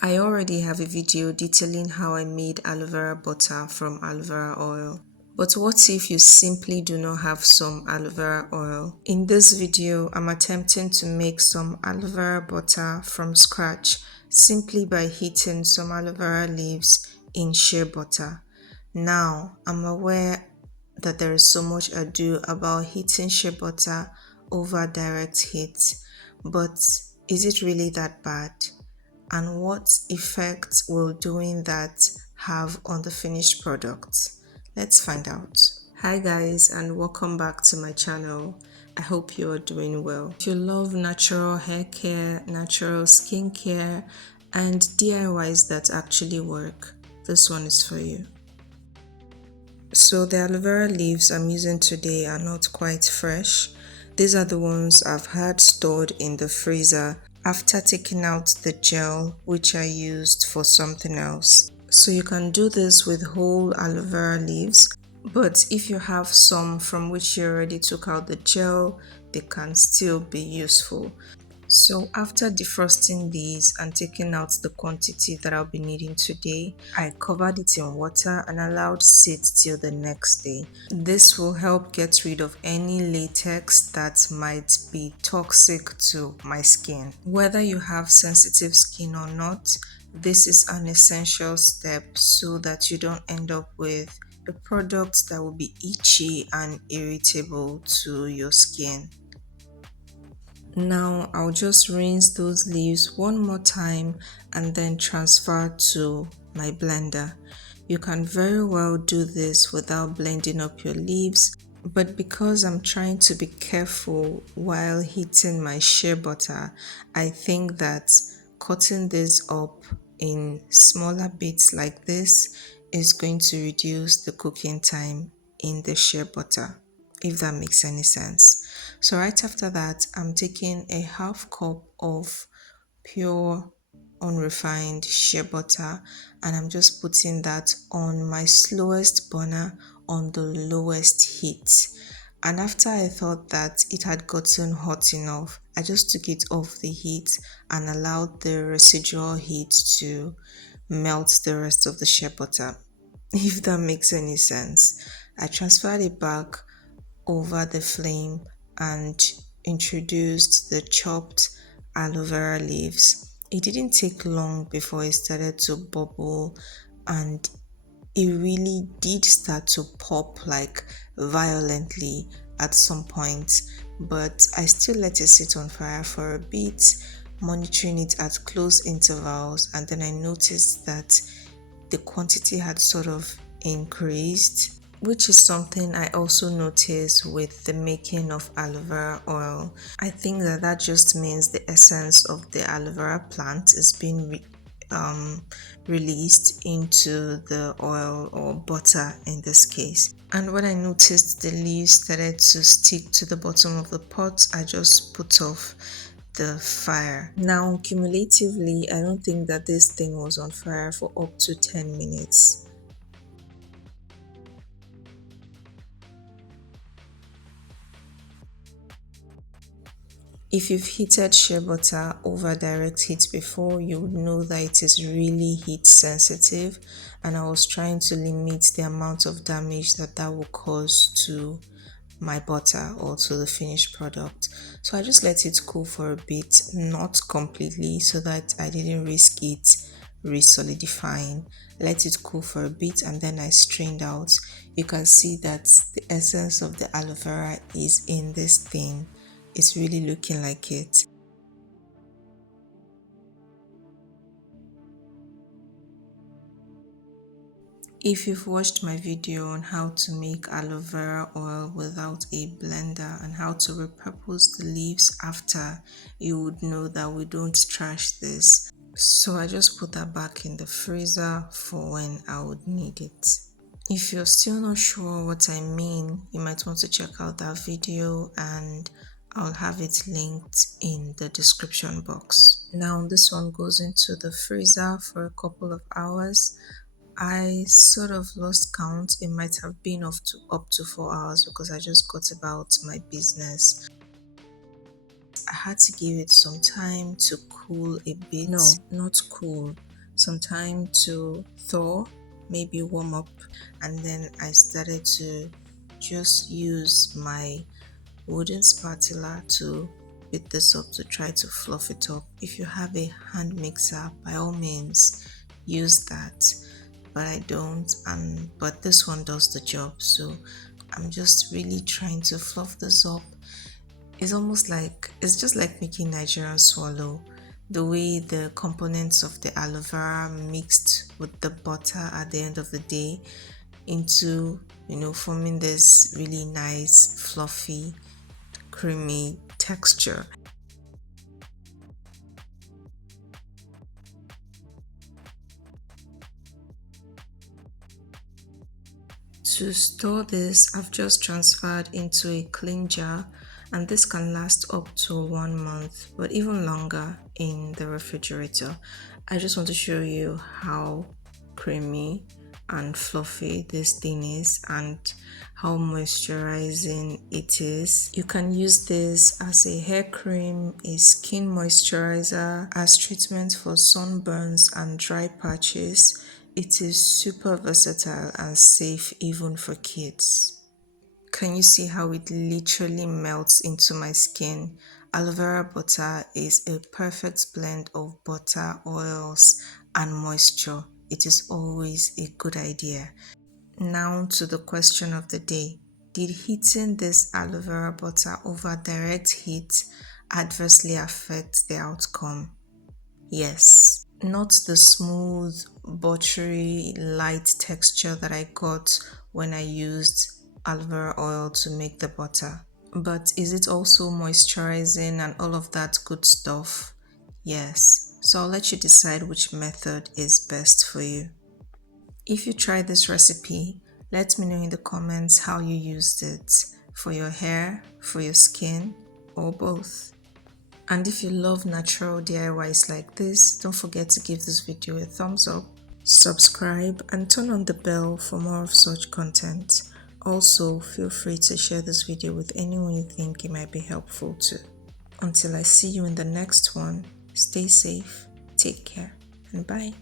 I already have a video detailing how I made aloe vera butter from aloe vera oil. But what if you simply do not have some aloe vera oil? In this video, I'm attempting to make some aloe vera butter from scratch simply by heating some aloe vera leaves in shea butter. Now, I'm aware that there is so much ado about heating shea butter over direct heat, but is it really that bad? And what effect will doing that have on the finished product? Let's find out. Hi guys, and welcome back to my channel. I hope you are doing well. If you love natural hair care, natural skin care, and DIYs that actually work, this one is for you. So the aloe vera leaves I'm using today are not quite fresh. These are the ones I've had stored in the freezer after taking out the gel which I used for something else. So you can do this with whole aloe vera leaves, but if you have some from which you already took out the gel, they can still be useful. So after defrosting these and taking out the quantity that I'll be needing today, I covered it in water and allowed sit till the next day. This will help get rid of any latex that might be toxic to my skin. Whether you have sensitive skin or not, this is an essential step so that you don't end up with a product that will be itchy and irritable to your skin. Now I'll just rinse those leaves one more time and then transfer to my blender. You can very well do this without blending up your leaves, but because I'm trying to be careful while heating my shea butter, I think that cutting this up in smaller bits like this is going to reduce the cooking time in the shea butter, if that makes any sense. So right after that, I'm taking a half cup of pure unrefined shea butter and I'm just putting that on my slowest burner on the lowest heat. And after I thought that it had gotten hot enough, I just took it off the heat and allowed the residual heat to melt the rest of the shea butter, if that makes any sense. I transferred it back over the flame and introduced the chopped aloe vera leaves. It didn't take long before it started to bubble and it really did start to pop like violently at some point, but I still let it sit on fire for a bit, monitoring it at close intervals, and then I noticed that the quantity had sort of increased, which is something I also noticed with the making of aloe vera oil. I think that that just means the essence of the aloe vera plant is being released into the oil or butter in this case. And when I noticed the leaves started to stick to the bottom of the pot, I just put off the fire. Now, cumulatively, I don't think that this thing was on fire for up to 10 minutes. If you've heated shea butter over direct heat before, you would know that it is really heat sensitive, and I was trying to limit the amount of damage that that will cause to my butter or to the finished product. So I just let it cool for a bit, not completely, so that I didn't risk it re-solidifying. Let it cool for a bit and then I strained out. You can see that the essence of the aloe vera is in this thing. It's really looking like it. If you've watched my video on how to make aloe vera oil without a blender and how to repurpose the leaves after, you would know that we don't trash this. So I just put that back in the freezer for when I would need it. If you're still not sure what I mean, you might want to check out that video and I'll have it linked in the description box. Now this one goes into the freezer for a couple of hours. I sort of lost count. It might have been up to 4 hours because I just got about my business. I had to give it some time to cool a bit. No, not cool. some time to thaw, maybe warm up, and then I started to just use my wooden spatula to beat this up to try to fluff it up. If you have a hand mixer, by all means use that, but I don't, and but this one does the job. So I'm just really trying to fluff this up. It's just like making Nigerian swallow. The way the components of the aloe vera mixed with the butter at the end of the day into, forming this really nice, fluffy, creamy texture. To store this, I've just transferred into a clean jar, and this can last up to 1 month, but even longer in the refrigerator. I just want to show you how creamy and fluffy this thing is and how moisturizing it is. You can use this as a hair cream, a skin moisturizer, as treatment for sunburns and dry patches. It is super versatile and safe even for kids. Can you see how it literally melts into my skin? Aloe vera butter is a perfect blend of butter, oils, and moisture. It is always a good idea. Now to the question of the day. Did heating this aloe vera butter over direct heat adversely affect the outcome? Yes. Not the smooth, buttery, light texture that I got when I used aloe vera oil to make the butter. But is it also moisturizing and all of that good stuff? Yes. So I'll let you decide which method is best for you. If you try this recipe, let me know in the comments how you used it for your hair, for your skin, or both. And if you love natural DIYs like this, don't forget to give this video a thumbs up, subscribe, and turn on the bell for more of such content. Also, feel free to share this video with anyone you think it might be helpful to. Until I see you in the next one, stay safe, take care, and bye.